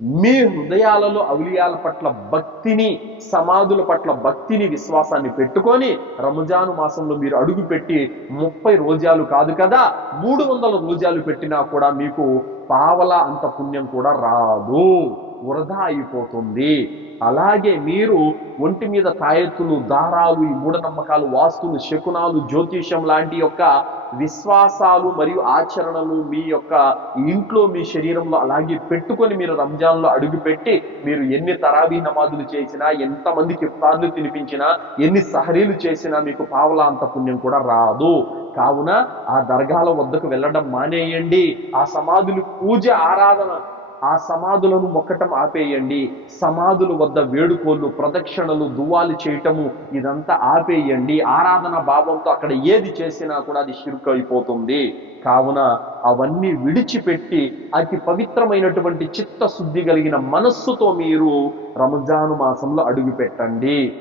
మీ హృదయాలలో ఔలియాల పట్ల భక్తిని, సమాధుల పట్ల భక్తిని, విశ్వాసాన్ని పెట్టుకొని రంజాను మాసంలో మీరు అడుగుపెట్టి 30 రోజాలు కాదు కదా, 300 రోజాలు పెట్టినా కూడా మీకు పావలా అంత పుణ్యం కూడా రాదు, వృధా అయిపోతుంది. అలాగే మీరు ఒంటి మీద తాయెత్తులు, దారాలు, ఈ మూఢనమ్మకాలు, వాస్తులు, శకునాలు, జ్యోతిష్యం లాంటి యొక్క విశ్వాసాలు మరియు ఆచరణలు మీ యొక్క ఇంట్లో, మీ శరీరంలో అలాగే పెట్టుకొని మీరు రంజాన్లో అడుగుపెట్టి మీరు ఎన్ని తరావీ నమాజులు చేసినా, ఎంతమందికి ఇఫ్తార్లు తినిపించినా, ఎన్ని సహరీలు చేసినా మీకు పావలా అంత పుణ్యం కూడా రాదు. కావున ఆ దర్గాల వద్దకు వెళ్ళడం మానేయండి. ఆ సమాధులు పూజ, ఆరాధన, ఆ సమాధులను మొక్కటం ఆపేయండి. సమాధుల వద్ద వేడుకోళ్ళు, ప్రదక్షిణలు, దువాలు చేయటము ఇదంతా ఆపేయండి. ఆరాధన భావంతో అక్కడ ఏది చేసినా కూడా అది షిర్క్ అయిపోతుంది. కావున అవన్నీ విడిచిపెట్టి అతి పవిత్రమైనటువంటి చిత్తశుద్ధి కలిగిన మనస్సుతో మీరు రంజాను మాసంలో అడుగు పెట్టండి.